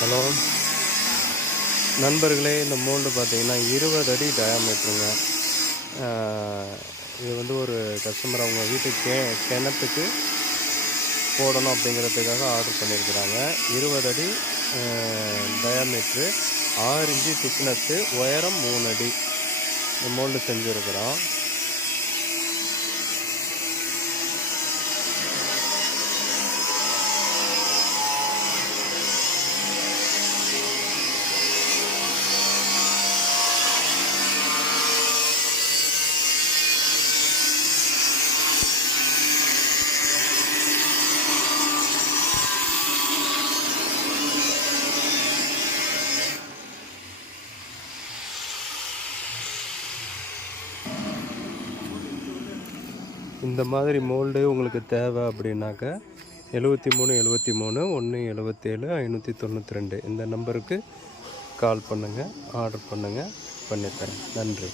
Hello நண்பர்களே, இந்த mould பார்த்தீங்கன்னா 20 அடி டயாமீட்டருங்க. இது வந்து ஒரு கஸ்டமர் அவங்க வீட்டுக்கு கிணத்துக்கு போடணும் அப்படிங்கிறதுக்காக ஆர்டர் பண்ணியிருக்கிறாங்க. 20 அடி டயாமீட்ரு, 6 இன்ச்சு திக்னஸ்ஸு, உயரம் 3 அடி இந்த மோல்டு செஞ்சுருக்கிறோம். இந்த மாதிரி மோல்டு உங்களுக்கு தேவை அப்படின்னாக்க 73 177 592 இந்த நம்பருக்கு கால் பண்ணுங்கள், ஆர்டர் பண்ணுங்கள், பண்ணித்தரேன். நன்றி.